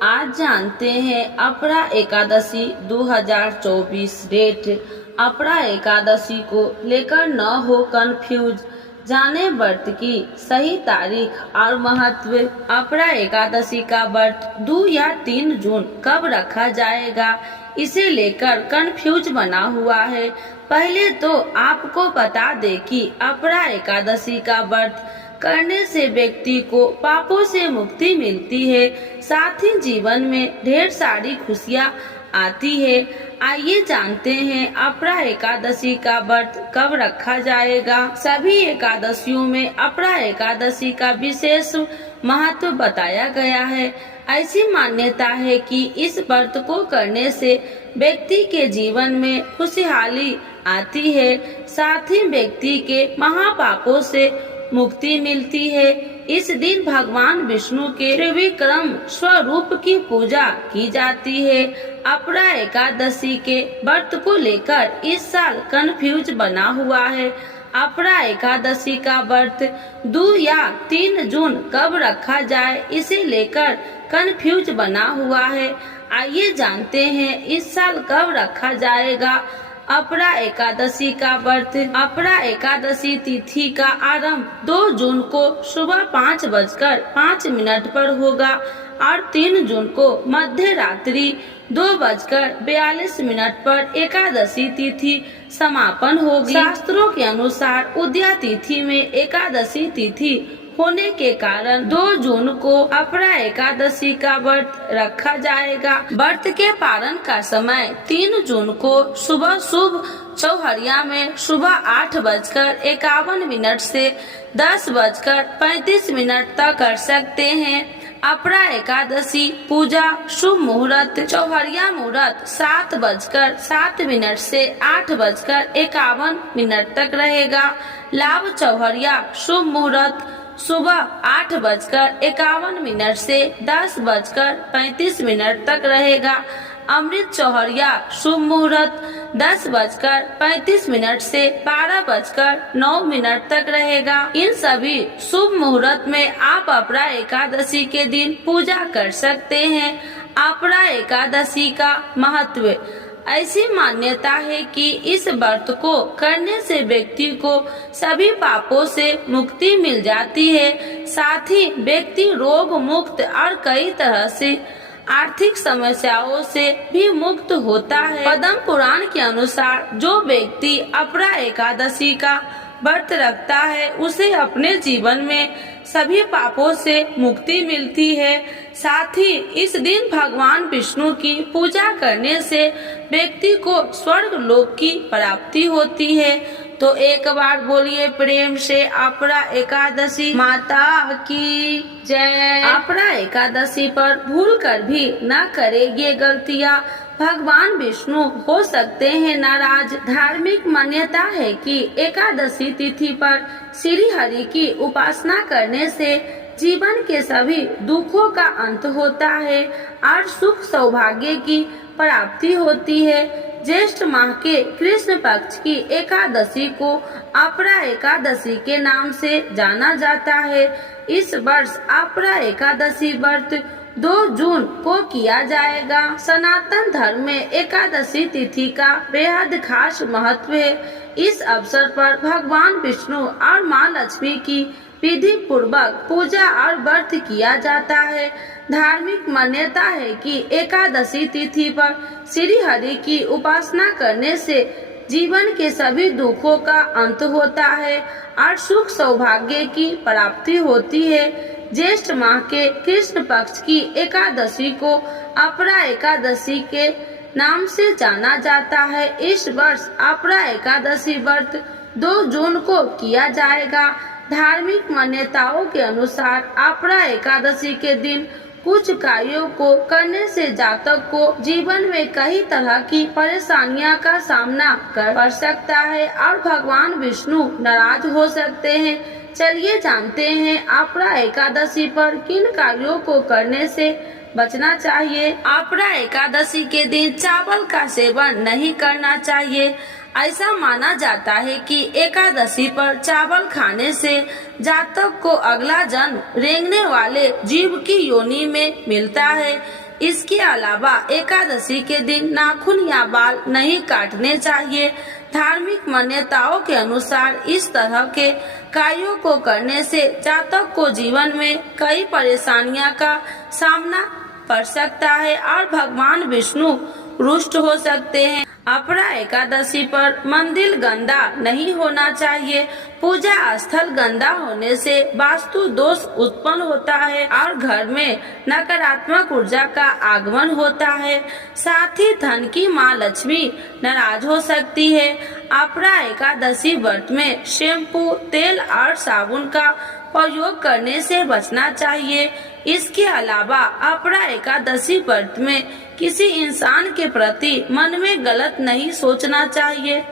आज जानते हैं अपरा एकादशी 2024 डेट। अपरा एकादशी को लेकर न हो कंफ्यूज, जाने व्रत की सही तारीख और महत्व। अपरा एकादशी का व्रत 2 या 3 जून कब रखा जाएगा, इसे लेकर कंफ्यूज बना हुआ है। पहले तो आपको बता दें कि अपरा एकादशी का व्रत करने से व्यक्ति को पापों से मुक्ति मिलती है, साथ ही जीवन में ढेर सारी खुशियां आती है। आइए जानते हैं अपरा एकादशी का व्रत कब रखा जाएगा। सभी एकादशियों में अपरा एकादशी का विशेष महत्व बताया गया है। ऐसी मान्यता है कि इस व्रत को करने से व्यक्ति के जीवन में खुशहाली आती है, साथ ही व्यक्ति के महापापों से मुक्ति मिलती है। इस दिन भगवान विष्णु के त्रिविक्रम स्वरूप की पूजा की जाती है। अपरा एकादशी के व्रत को लेकर इस साल कंफ्यूज बना हुआ है। अपरा एकादशी का व्रत 2 या 3 जून कब रखा जाए, इसे लेकर कंफ्यूज बना हुआ है। आइए जानते हैं इस साल कब रखा जाएगा अपरा एकादशी का व्रत। अपरा एकादशी तिथि का आरंभ 2 जून को सुबह 5:05 पर होगा और 3 जून को मध्य रात्रि 2:42 पर एकादशी तिथि समापन होगी। शास्त्रों के अनुसार उदया तिथि में एकादशी तिथि होने के कारण 2 जून को अपरा एकादशी का व्रत रखा जाएगा। व्रत के पारण का समय 3 जून को सुबह शुभ चौहरिया में सुबह 8:51 से 10:35 तक कर सकते हैं। अपरा एकादशी पूजा शुभ मुहूर्त चौहरिया मुहूर्त 7:07 से 8:51 तक रहेगा। लाभ चौहरिया शुभ मुहूर्त सुबह 8:51 से 10:35 तक रहेगा। अमृत चौहरिया शुभ मुहूर्त 10:35 से 12:09 तक रहेगा। इन सभी शुभ मुहूर्त में आप अपरा एकादशी के दिन पूजा कर सकते हैं। अपरा एकादशी का महत्व। ऐसी मान्यता है कि इस व्रत को करने से व्यक्ति को सभी पापों से मुक्ति मिल जाती है, साथ ही व्यक्ति रोग मुक्त और कई तरह से आर्थिक समस्याओं से भी मुक्त होता है। पद्म पुराण के अनुसार जो व्यक्ति अपरा एकादशी का व्रत रखता है उसे अपने जीवन में सभी पापों से मुक्ति मिलती है। साथ ही इस दिन भगवान विष्णु की पूजा करने से व्यक्ति को स्वर्ग लोक की प्राप्ति होती है। तो एक बार बोलिए प्रेम से अपरा एकादशी माता की जय। अपरा एकादशी पर भूल कर भी न करें ये गलतियाँ, भगवान विष्णु हो सकते हैं नाराज। धार्मिक मान्यता है कि एकादशी तिथि पर श्री हरि की उपासना करने से जीवन के सभी दुखों का अंत होता है और सुख सौभाग्य की प्राप्ति होती है। ज्येष्ठ माह के कृष्ण पक्ष की एकादशी को अपरा एकादशी के नाम से जाना जाता है। इस वर्ष अपरा एकादशी व्रत 2 जून को किया जाएगा। सनातन धर्म में एकादशी तिथि का बेहद खास महत्व है। इस अवसर पर भगवान विष्णु और माँ लक्ष्मी की विधि पूर्वक पूजा और व्रत किया जाता है। धार्मिक मान्यता है कि एकादशी तिथि पर श्री हरि की उपासना करने से जीवन के सभी दुखों का अंत होता है और सुख सौभाग्य की प्राप्ति होती है। ज्येष्ठ माह के कृष्ण पक्ष की एकादशी को अपरा एकादशी के नाम से जाना जाता है। इस वर्ष अपरा एकादशी व्रत 2 जून को किया जाएगा। धार्मिक मान्यताओं के अनुसार अपरा एकादशी के दिन कुछ कार्यों को करने से जातक को जीवन में कई तरह की परेशानियां का सामना कर पड़ सकता है और भगवान विष्णु नाराज हो सकते हैं। चलिए जानते हैं अपरा एकादशी पर किन कार्यों को करने से बचना चाहिए। अपरा एकादशी के दिन चावल का सेवन नहीं करना चाहिए। ऐसा माना जाता है कि एकादशी पर चावल खाने से जातक को अगला जन्म रेंगने वाले जीव की योनि में मिलता है। इसके अलावा एकादशी के दिन नाखून या बाल नहीं काटने चाहिए। धार्मिक मान्यताओं के अनुसार इस तरह के कार्यों को करने से जातक को जीवन में कई परेशानियों का सामना पड़ सकता है और भगवान विष्णु रुष्ट हो सकते हैं। अपरा एकादशी पर मंदिर गंदा नहीं होना चाहिए। पूजा स्थल गंदा होने से वास्तु दोष उत्पन्न होता है और घर में नकारात्मक ऊर्जा का आगमन होता है। साथ ही धन की माँ लक्ष्मी नाराज हो सकती है। अपरा एकादशी व्रत में शैम्पू, तेल और साबुन का प्रयोग करने से बचना चाहिए। इसके अलावा अपरा एकादशी व्रत में किसी इंसान के प्रति मन में गलत नहीं सोचना चाहिए।